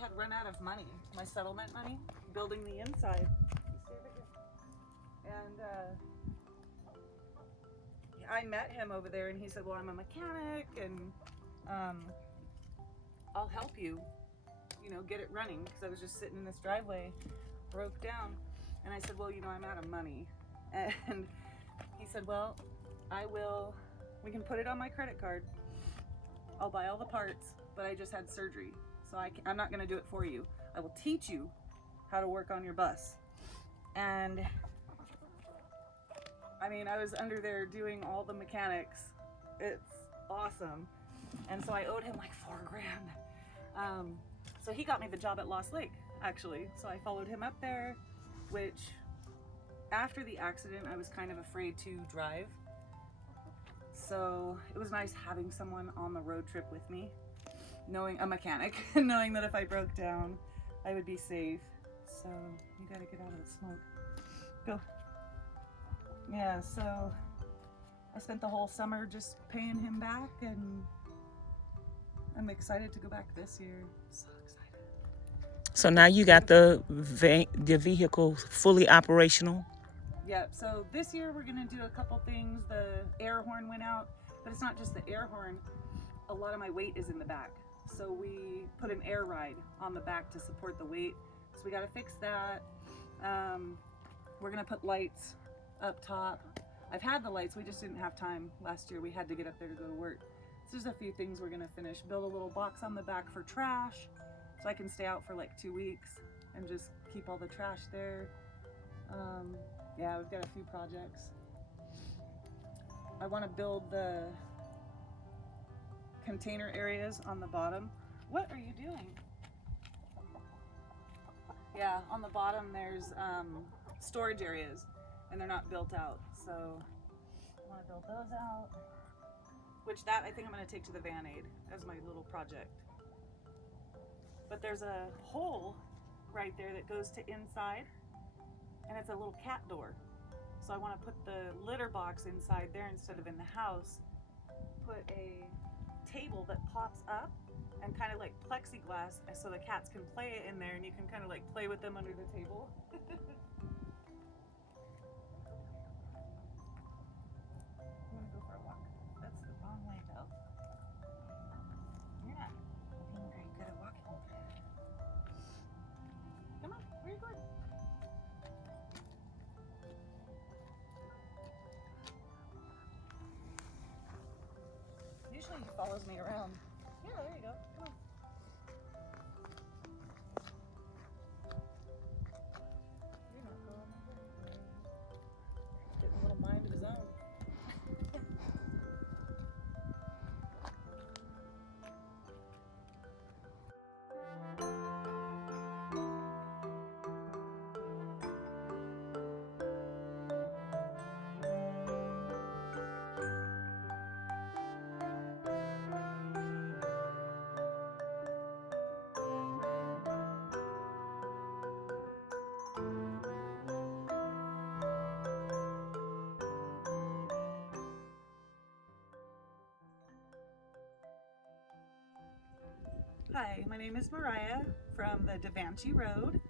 had run out of money, my settlement money, building the inside. And I met him over there, and he said, well, I'm a mechanic, and I'll help you, you know, get it running, because I was just sitting in this driveway, broke down. And I said, well, you know, I'm out of money. And he said, well, we can put it on my credit card. I'll buy all the parts, but I just had surgery, so I'm not gonna do it for you. I will teach you how to work on your bus. And I mean, I was under there doing all the mechanics. It's awesome. And so I owed him like $4,000. So he got me the job at Lost Lake, actually. So I followed him up there, which after the accident, I was kind of afraid to drive. So it was nice having someone on the road trip with me, knowing a mechanic, knowing that if I broke down, I would be safe. So you gotta get out of the smoke. Go. Yeah, so I spent the whole summer just paying him back, and I'm excited to go back this year. So excited. So now you got the vehicle fully operational? Yeah, so this year we're gonna do a couple things. The air horn went out, but it's not just the air horn. A lot of my weight is in the back. So we put an air ride on the back to support the weight. So we gotta fix that. We're gonna put lights up top. I've had the lights, we just didn't have time last year. We had to get up there to go to work. So there's a few things we're gonna finish. Build a little box on the back for trash, so I can stay out for like 2 weeks and just keep all the trash there. Yeah, we've got a few projects. I wanna build the container areas on the bottom. What are you doing? Yeah, on the bottom there's storage areas, and they're not built out. So I want to build those out, which that I think I'm going to take to the Van Aid as my little project. But there's a hole right there that goes to inside, and it's a little cat door. So I want to put the litter box inside there instead of in the house. Put a table that pops up and kind of like plexiglass, so the cats can play in there, and you can kind of like play with them under the table. Usually he follows me around. Yeah, there you go. Come on. You're not going anywhere. Getting a little mind of his own. Hi, my name is Mariah from the Da Vinci Road,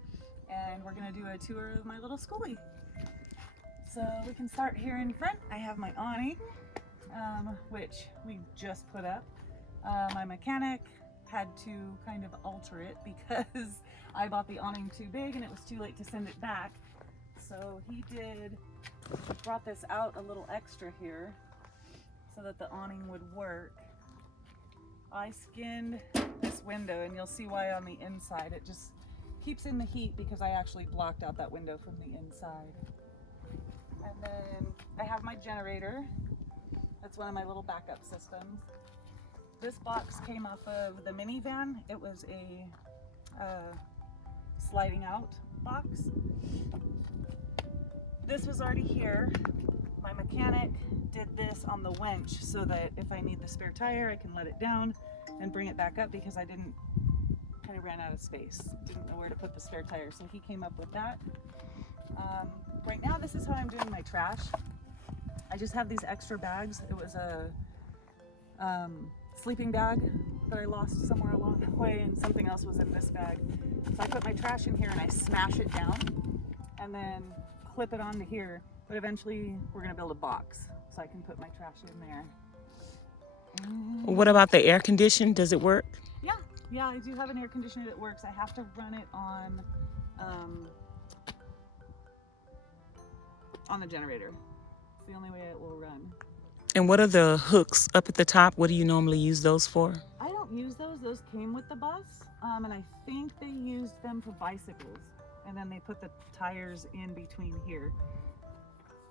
and we're going to do a tour of my little schoolie. So we can start here in front. I have my awning, which we just put up. My mechanic had to kind of alter it because I bought the awning too big and it was too late to send it back. So he brought this out a little extra here so that the awning would work. I skinned this window, and you'll see why on the inside. It just keeps in the heat because I actually blocked out that window from the inside. And then I have my generator. That's one of my little backup systems. This box came off of the minivan. It was a sliding out box. This was already here. My mechanic did this on the winch so that if I need the spare tire, I can let it down and bring it back up, because I kind of ran out of space. Didn't know where to put the spare tire, so he came up with that. Right now, this is how I'm doing my trash. I just have these extra bags. It was a sleeping bag that I lost somewhere along the way, and something else was in this bag. So I put my trash in here and I smash it down and then clip it onto here. But eventually we're gonna build a box so I can put my trash in there. What about the air condition? Does it work? Yeah, I do have an air conditioner that works. I have to run it on the generator. It's the only way it will run. And what are the hooks up at the top? What do you normally use those for? I don't use those. Those came with the bus, and I think they used them for bicycles. And then they put the tires in between here,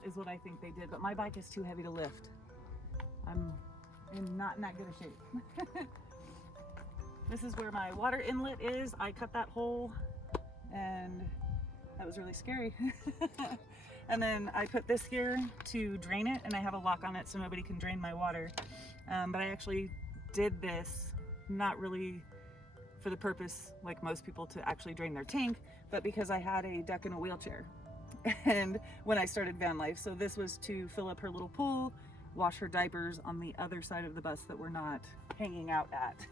is what I think they did. But my bike is too heavy to lift. I'm not in that good a shape. This is where my water inlet is. I cut that hole, and that was really scary. And then I put this here to drain it, and I have a lock on it so nobody can drain my water. But I actually did this not really for the purpose, like most people, to actually drain their tank, but because I had a duck in a wheelchair. And when I started Vanlife, so this was to fill up her little pool, wash her diapers on the other side of the bus that we're not hanging out at.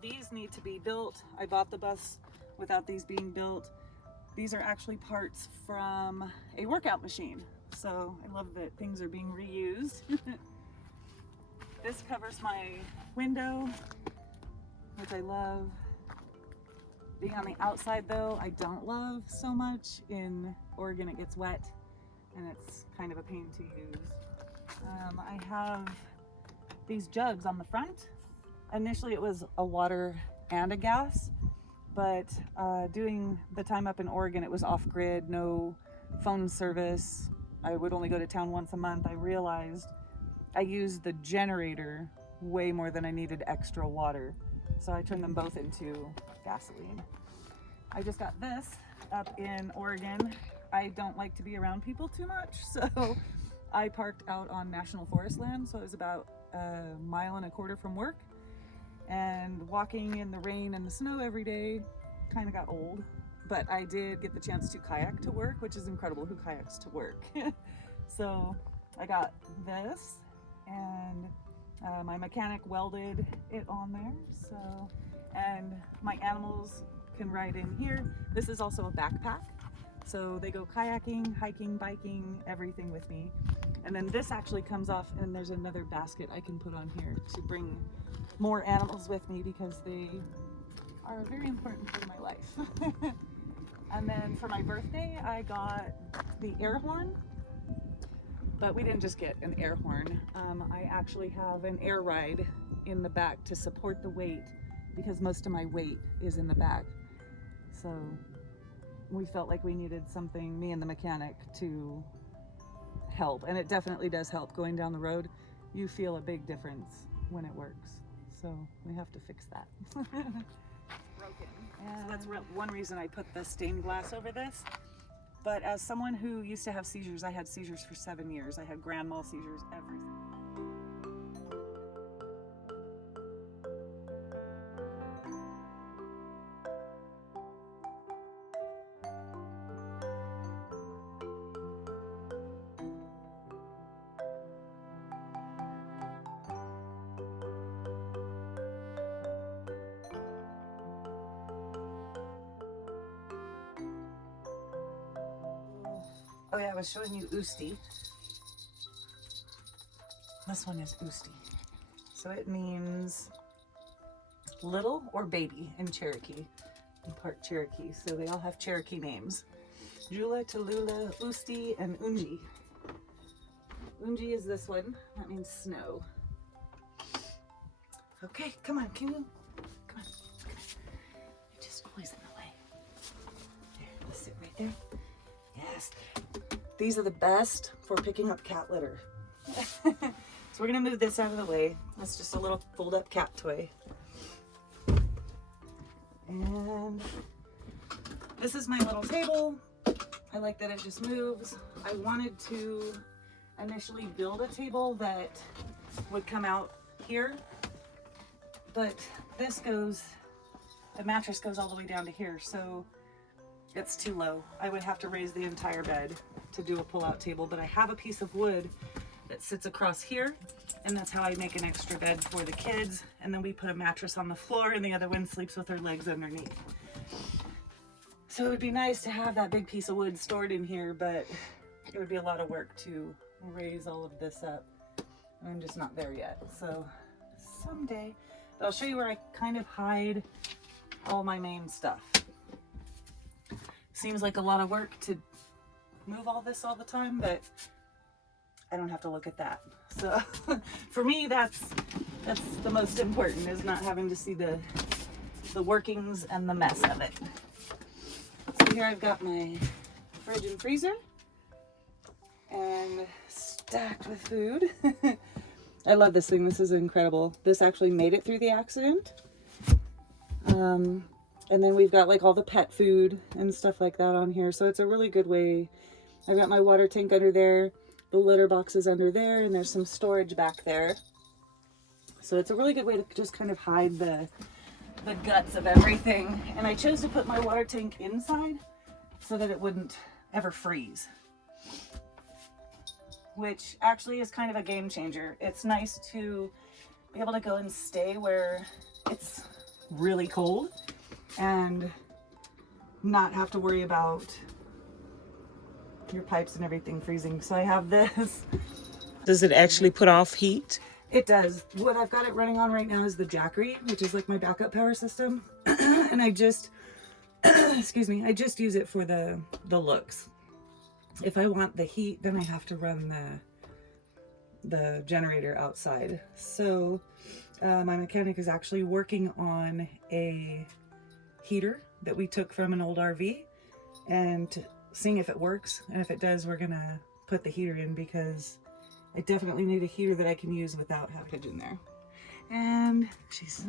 These need to be built. I bought the bus without these being built. These are actually parts from a workout machine. So I love that things are being reused. This covers my window, which I love. Being on the outside though, I don't love so much. In Oregon it gets wet and it's kind of a pain to use. I have these jugs on the front. Initially it was a water and a gas, but doing the time up in Oregon, it was off-grid, no phone service. I would only go to town once a month. I realized I used the generator way more than I needed extra water. So I turned them both into gasoline. I just got this up in Oregon. I don't like to be around people too much, so I parked out on national forest land, so it was about 1.25 miles from work. And walking in the rain and the snow every day kind of got old, but I did get the chance to kayak to work, which is incredible. Who kayaks to work? So I got this, and my mechanic welded it on there. So, and my animals can ride in here. This is also a backpack, so they go kayaking, hiking, biking, everything with me. And then this actually comes off, and there's another basket I can put on here to bring more animals with me because they are a very important part of my life. And then for my birthday, I got the air horn, but we didn't just get an air horn. I actually have an air ride in the back to support the weight because most of my weight is in the back. So we felt like we needed something, me and the mechanic, to help. And it definitely does help. Going down the road, you feel a big difference when it works. So we have to fix that. It's broken. So that's one reason I put the stained glass over this. But as someone who used to have seizures, I had seizures for 7 years. I had grand mal seizures, everything. Oh yeah, I was showing you Usti. This one is Usti. So it means little or baby in Cherokee, in part Cherokee. So they all have Cherokee names. Jula, Tallulah, Usti, and Unji. Unji is this one. That means snow. Okay, come on, can you? Come on. You're just always in the way. There, let's sit right there. Yes. These are the best for picking up cat litter. So we're gonna move this out of the way. That's just a little fold up cat toy. And this is my little table. I like that it just moves. I wanted to initially build a table that would come out here, but this goes, the mattress goes all the way down to here, so it's too low. I would have to raise the entire bed to do a pull-out table, but I have a piece of wood that sits across here, and that's how I make an extra bed for the kids. And then we put a mattress on the floor, and the other one sleeps with her legs underneath. So it would be nice to have that big piece of wood stored in here, but it would be a lot of work to raise all of this up. I'm just not there yet. So someday, but I'll show you where I kind of hide all my main stuff. Seems like a lot of work to move all this all the time, but I don't have to look at that. So for me, that's the most important, is not having to see the workings and the mess of it. So here I've got my fridge and freezer, and stacked with food. I love this thing. This is incredible. This actually made it through the accident. And then we've got like all the pet food and stuff like that on here. So it's a really good way. I've got my water tank under there, the litter box is under there, and there's some storage back there. So it's a really good way to just kind of hide the guts of everything. And I chose to put my water tank inside so that it wouldn't ever freeze, which actually is kind of a game changer. It's nice to be able to go and stay where it's really cold and not have to worry about your pipes and everything freezing. So I have this. Does it actually put off heat? It does. What I've got it running on right now is the Jackery, which is like my backup power system. And I just, excuse me, I just use it for the looks. If I want the heat, then I have to run the generator outside. So my mechanic is actually working on a heater that we took from an old RV, and seeing if it works. And if it does, we're gonna put the heater in, because I definitely need a heater that I can use without having pigeon there. And she's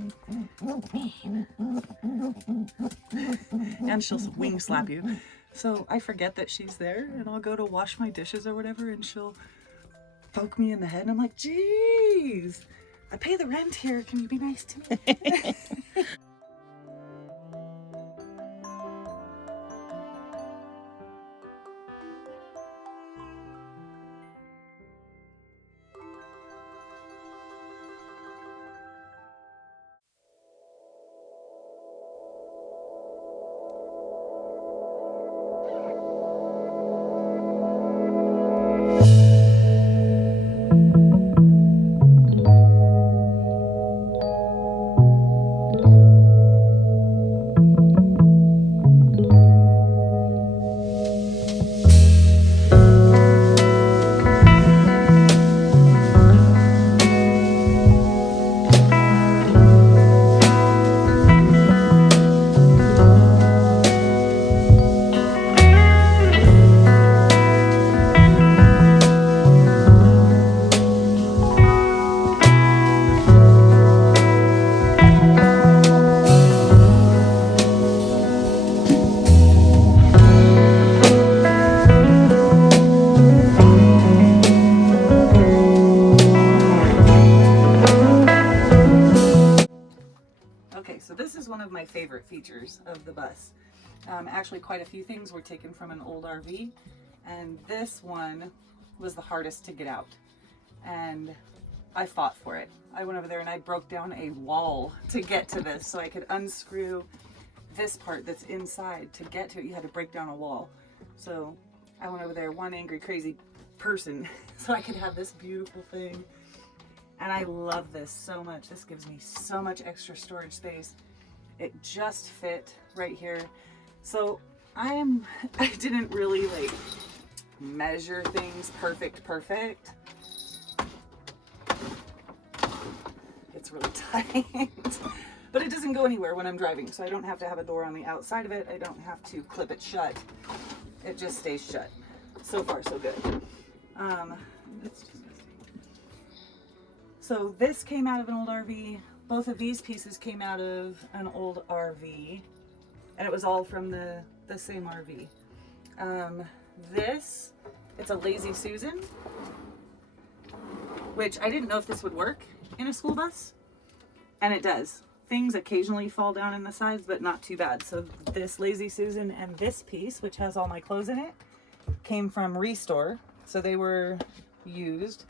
and she'll wing slap you. So I forget that she's there, and I'll go to wash my dishes or whatever, and she'll poke me in the head, and I'm like, geez, I pay the rent here. Can you be nice to me? Okay, so this is one of my favorite features of the bus. Actually, quite a few things were taken from an old RV, and this one was the hardest to get out. And I fought for it. I went over there and I broke down a wall to get to this, so I could unscrew this part that's inside. To get to it, you had to break down a wall. So I went over there, one angry, crazy person, so I could have this beautiful thing. And I love this so much. This gives me so much extra storage space. It just fit right here. So I didn't really like measure things perfect. It's really tight, but it doesn't go anywhere when I'm driving. So I don't have to have a door on the outside of it. I don't have to clip it shut. It just stays shut. So far, so good. It's just So this came out of an old RV. Both of these pieces came out of an old RV, and it was all from the same RV. This, it's a Lazy Susan, which I didn't know if this would work in a school bus, and it does. Things occasionally fall down in the sides, but not too bad. So this Lazy Susan and this piece, which has all my clothes in it, came from Restore. So they were used.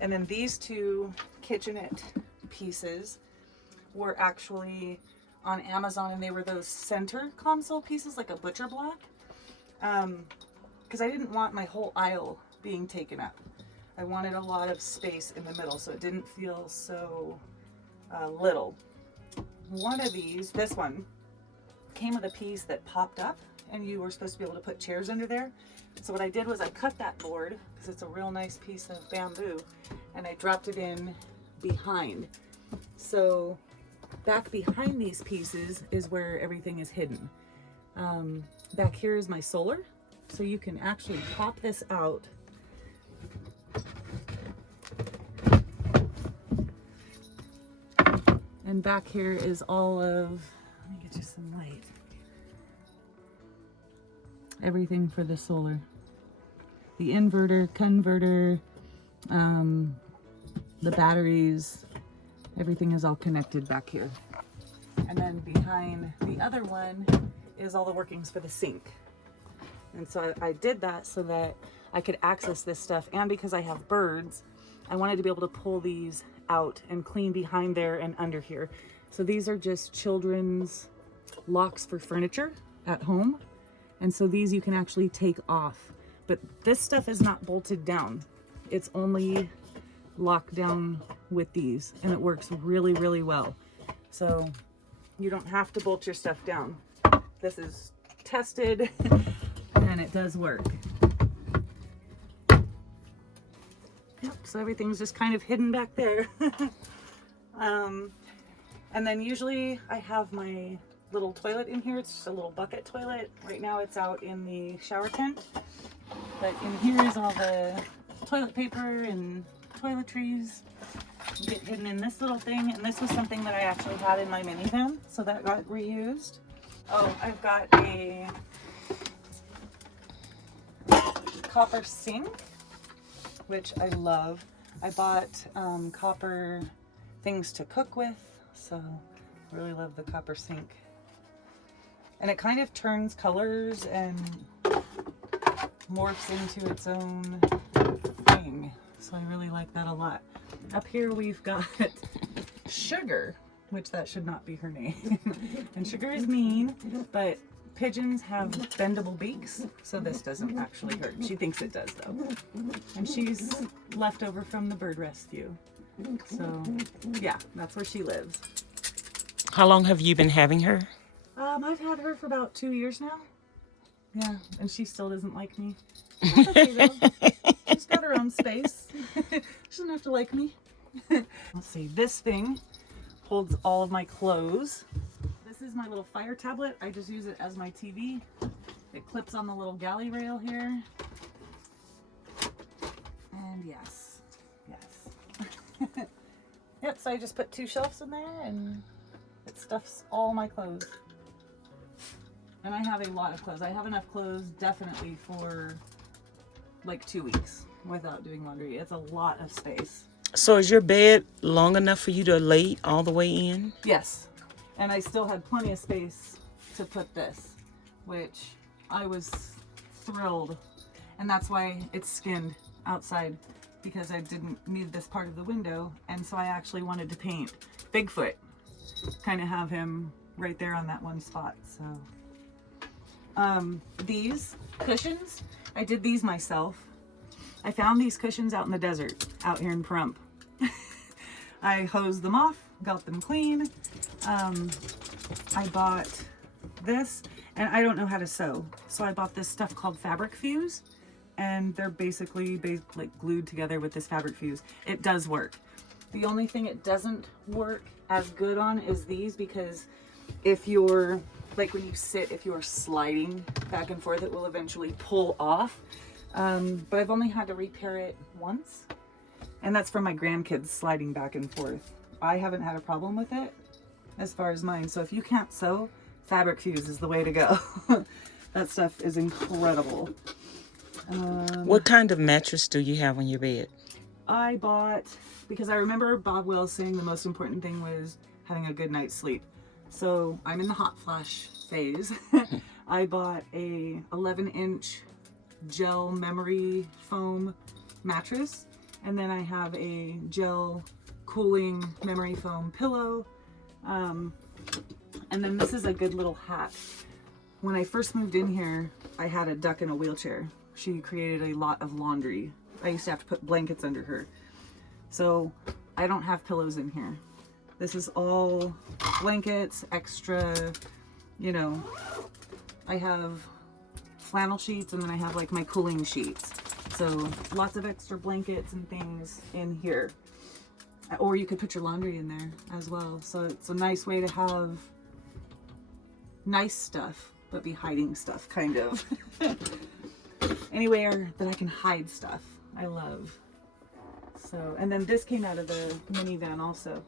And then these two kitchenette pieces were actually on Amazon, and they were those center console pieces, like a butcher block. Because I didn't want my whole aisle being taken up. I wanted a lot of space in the middle, so it didn't feel so little. One of these, this one, came with a piece that popped up, and you were supposed to be able to put chairs under there. So what I did was I cut that board, because it's a real nice piece of bamboo, and I dropped it in behind. So back behind these pieces is where everything is hidden. Back here is my solar, so you can actually pop this out. And back here is all of, let me get you some light. Everything for the solar. The inverter, converter, the batteries, everything is all connected back here. And then behind the other one is all the workings for the sink. And so I did that so that I could access this stuff, and because I have birds, I wanted to be able to pull these out and clean behind there and under here. So these are just children's locks for furniture at home. And so these you can actually take off. But this stuff is not bolted down. It's only locked down with these, and it works really, really well. So you don't have to bolt your stuff down. This is tested and it does work. Yep, so everything's just kind of hidden back there. And then usually I have my little toilet in here. It's just a little bucket toilet. Right now it's out in the shower tent. But in here is all the toilet paper and toiletries. Get hidden in this little thing. And this was something that I actually had in my minivan, so that got reused. Oh, I've got a copper sink, which I love. I bought copper things to cook with, so I really love the copper sink. And it kind of turns colors and morphs into its own thing. So I really like that a lot. Up here we've got Sugar, which that should not be her name. And Sugar is mean, but pigeons have bendable beaks, so this doesn't actually hurt. She thinks it does though. And she's left over from the bird rescue. So yeah, that's where she lives. How long have you been having her? I've had her for about 2 years now. Yeah, and she still doesn't like me. That's okay though. She's got her own space. She doesn't have to like me. Let's see, this thing holds all of my clothes. This is my little fire tablet. I just use it as my TV. It clips on the little galley rail here. And yes. Yep, so I just put 2 shelves in there and it stuffs all my clothes. And I have a lot of clothes. I have enough clothes definitely for like 2 weeks without doing laundry. It's a lot of space. So is your bed long enough for you to lay all the way in? Yes. And I still had plenty of space to put this, which I was thrilled. And that's why it's skinned outside, because I didn't need this part of the window. And so I actually wanted to paint Bigfoot, kind of have him right there on that one spot. So these cushions, I did these myself. I found these cushions out in the desert, out here in Pahrump. I hosed them off, got them clean. I bought this, and I don't know how to sew, so I bought this stuff called fabric fuse, and they're basically like glued together with this fabric fuse. It does work. The only thing it doesn't work as good on is these, because if you're, like when you sit, if you're sliding back and forth, it will eventually pull off. But I've only had to repair it once, and that's from my grandkids sliding back and forth. I haven't had a problem with it as far as mine. So if you can't sew, fabric fuse is the way to go. That stuff is incredible. What kind of mattress do you have on your bed? I bought, because I remember Bob Wells saying the most important thing was having a good night's sleep. So I'm in the hot flash phase. I bought a 11-inch gel memory foam mattress. And then I have a gel cooling memory foam pillow. And then this is a good little hack. When I first moved in here, I had a duck in a wheelchair. She created a lot of laundry. I used to have to put blankets under her. So I don't have pillows in here. This is all blankets, extra, you know, I have flannel sheets, and then I have like my cooling sheets. So lots of extra blankets and things in here. Or you could put your laundry in there as well. So it's a nice way to have nice stuff, but be hiding stuff, kind of. Anywhere that I can hide stuff, I love. So, and then this came out of the minivan also.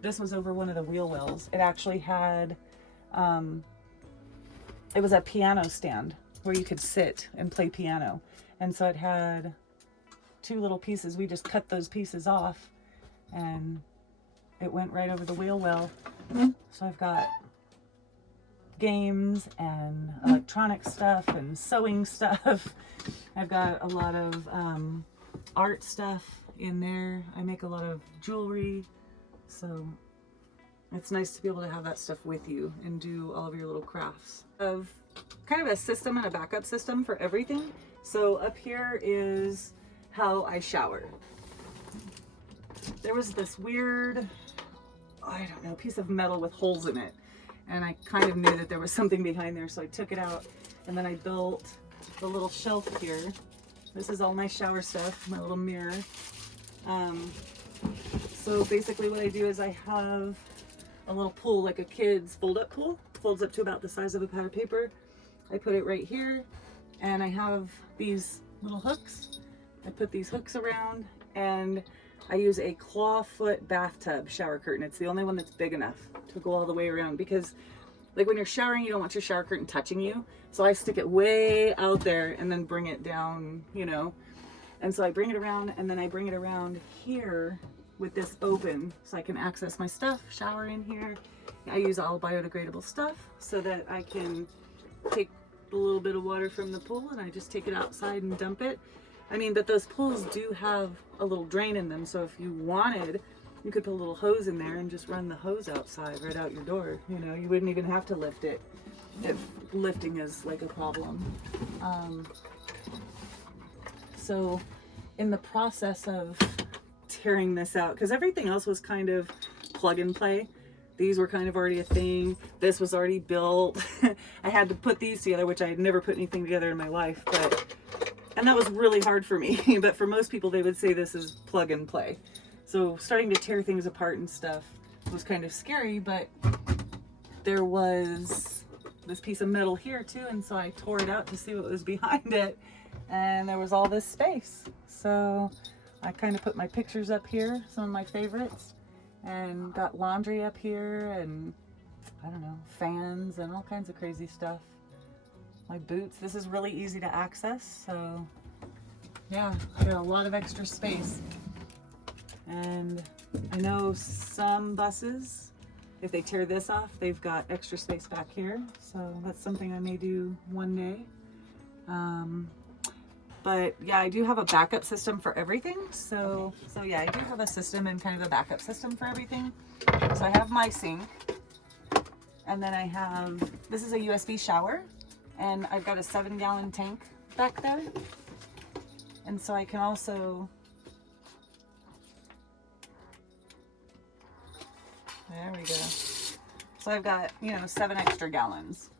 This was over one of the wheel wells. It actually had, it was a piano stand where you could sit and play piano. And so it had two little pieces. We just cut those pieces off and it went right over the wheel well. So I've got games and electronic stuff and sewing stuff. I've got a lot of art stuff in there. I make a lot of jewelry. So it's nice to be able to have that stuff with you and do all of your little crafts. Of kind of a system and a backup system for everything. So up here is how I shower. There was this weird, I don't know, piece of metal with holes in it. And I kind of knew that there was something behind there, so I took it out. And then I built the little shelf here. This is all my shower stuff, my little mirror. So basically what I do is I have a little pool, like a kid's fold-up pool. Folds up to about the size of a pad of paper. I put it right here, and I have these little hooks. I put these hooks around, and I use a clawfoot bathtub shower curtain. It's the only one that's big enough to go all the way around, because like when you're showering, you don't want your shower curtain touching you. So I stick it way out there and then bring it down, you know. And so I bring it around, and then I bring it around here with this open so I can access my stuff, shower in here. I use all biodegradable stuff so that I can take a little bit of water from the pool and I just take it outside and dump it. I mean, but those pools do have a little drain in them, so if you wanted, you could put a little hose in there and just run the hose outside right out your door. You know, you wouldn't even have to lift it if lifting is like a problem. So in the process of tearing this out, because everything else was kind of plug and play. These were kind of already a thing. This was already built. I had to put these together, which I had never put anything together in my life, and that was really hard for me. But for most people, they would say this is plug and play. So starting to tear things apart and stuff was kind of scary, but there was this piece of metal here too, and so I tore it out to see what was behind it, and there was all this space. So I kind of put my pictures up here, some of my favorites, and got laundry up here, and I don't know, fans and all kinds of crazy stuff. My boots. This is really easy to access, so yeah, I got a lot of extra space. And I know some buses, if they tear this off, they've got extra space back here, so that's something I may do one day. But yeah, I do have a backup system for everything. So yeah, I do have a system and kind of a backup system for everything. So I have my sink, and then I have, this is a USB shower, and I've got a 7-gallon tank back there. And so I can also, there we go. So I've got, you know, 7 extra gallons.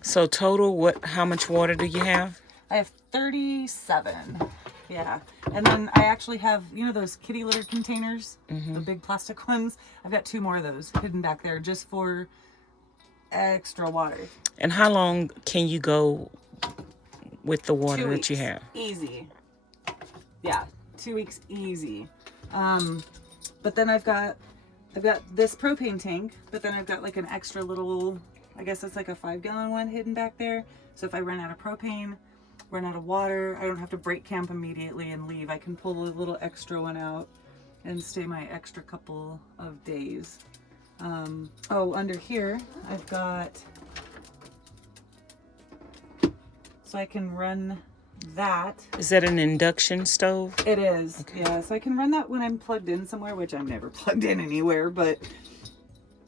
So total, how much water do you have? I have 37. Yeah. And then I actually have, you know, those kitty litter containers, the big plastic ones. I've got 2 more of those hidden back there just for extra water. And how long can you go with the water 2 that you weeks. have? Easy. Yeah. 2 weeks easy. But then I've got this propane tank, but then I've got like an extra little, I guess it's like a 5-gallon one hidden back there. So if I run out of propane, run out of water, I don't have to break camp immediately and leave. I can pull a little extra one out and stay my extra couple of days. Oh, under here I've got, so I can run that. Is that an induction stove? It is. Okay. Yeah, so I can run that when I'm plugged in somewhere, which I'm never plugged in anywhere, but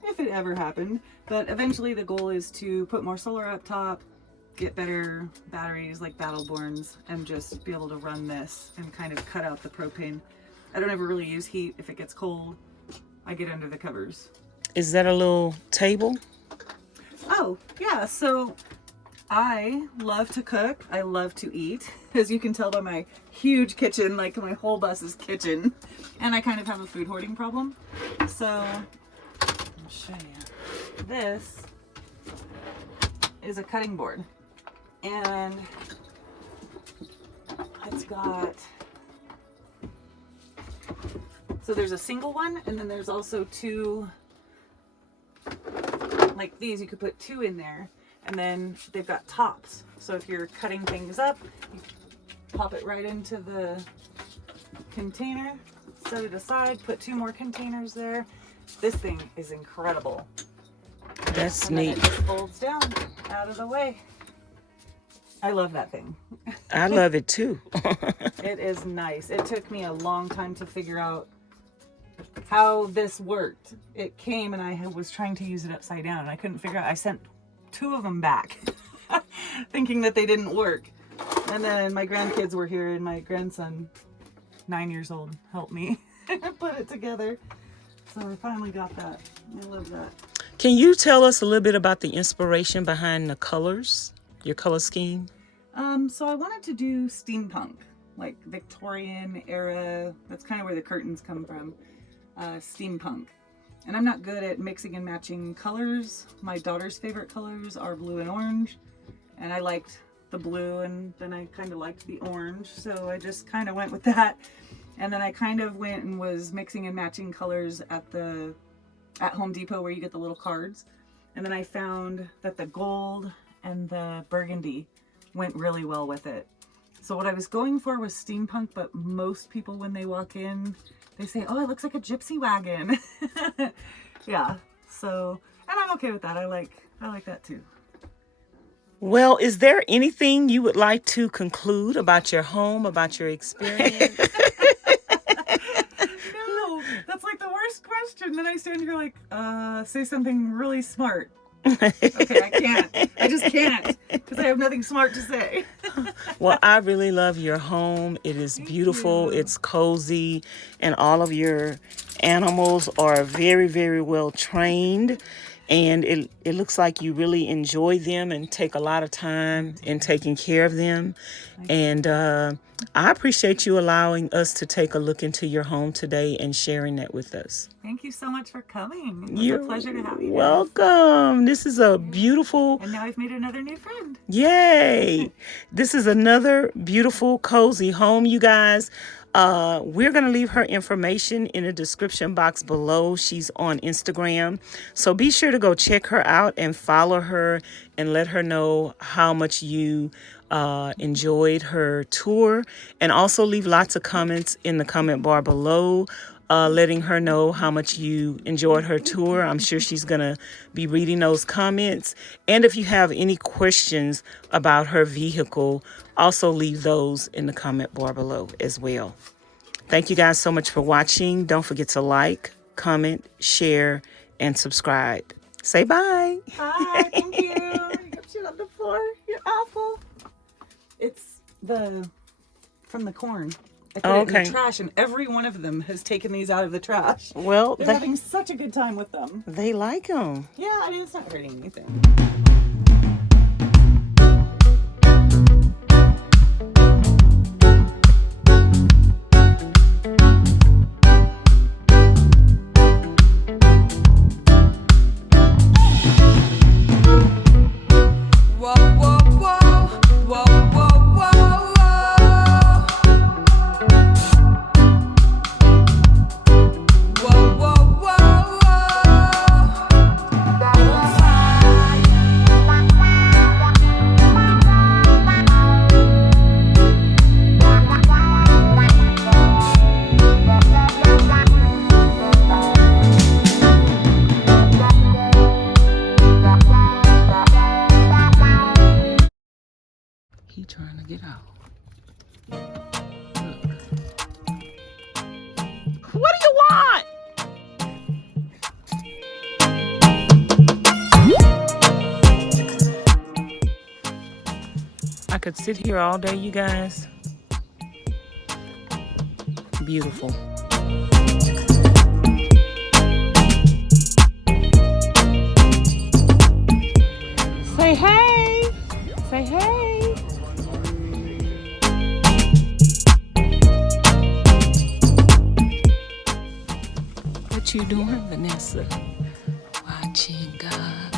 if it ever happened. But eventually the goal is to put more solar up top, get better batteries like Battleborns, and just be able to run this and kind of cut out the propane. I don't ever really use heat. If it gets cold, I get under the covers. Is that a little table? Oh, yeah. So I love to cook. I love to eat. As you can tell by my huge kitchen, like my whole bus's kitchen. And I kind of have a food hoarding problem. So I'll show you. This is a cutting board. And it's got, so there's a single one, and then there's also two, like these, you could put two in there, and then they've got tops. So if you're cutting things up, you pop it right into the container, set it aside, put two more containers there. This thing is incredible. That's And then neat. it just folds down, out of the way. I love that thing. I love it too. It is nice. It took me a long time to figure out how this worked. It came and I was trying to use it upside down and I couldn't figure out. I sent two of them back thinking that they didn't work. And then my grandkids were here and my grandson, 9 years old, helped me put it together. So I finally got that. I love that. Can you tell us a little bit about the inspiration behind the colors, your color scheme? So I wanted to do steampunk, like Victorian era. That's kind of where the curtains come from. Steampunk. And I'm not good at mixing and matching colors. My daughter's favorite colors are blue and orange. And I liked the blue and then I kind of liked the orange. So I just kind of went with that. And then I kind of went and was mixing and matching colors at Home Depot where you get the little cards. And then I found that the gold and the burgundy went really well with it. So what I was going for was steampunk, but most people when they walk in, they say, oh, it looks like a gypsy wagon. Yeah, so, and I'm okay with that. I like that too. Well, is there anything you would like to conclude about your home, about your experience? No, that's like the worst question. Then I stand here like, say something really smart. Okay, I can't. I just can't because I have nothing smart to say. Well, I really love your home. It is beautiful. It's cozy, and all of your animals are very, very well trained. And it looks like you really enjoy them and take a lot of time in taking care of them. And I appreciate you allowing us to take a look into your home today and sharing that with us. Thank you so much for coming. It was You're a pleasure to have you. welcome. This is a beautiful, And now I've made another new friend. yay. This is another beautiful, cozy home, you guys. We're going to leave her information in the description box below. She's on Instagram. So be sure to go check her out and follow her and let her know how much you enjoyed her tour. And also leave lots of comments in the comment bar below, letting her know how much you enjoyed her tour. I'm sure she's going to be reading those comments. And if you have any questions about her vehicle, also leave those in the comment bar below as well. Thank you guys so much for watching. Don't forget to like, comment, share, and subscribe. Say bye. Hi, thank you. You got shit on the floor. You're awful. It's from the corn. I put it in the trash, and every one of them has taken these out of the trash. Well, They're having such a good time with them. they like them. Yeah, I mean, it's not hurting anything. He trying to get out. What do you want? I could sit here all day, you guys. Beautiful. Say hey. Say hey. What you doing, Vanessa? Watching God.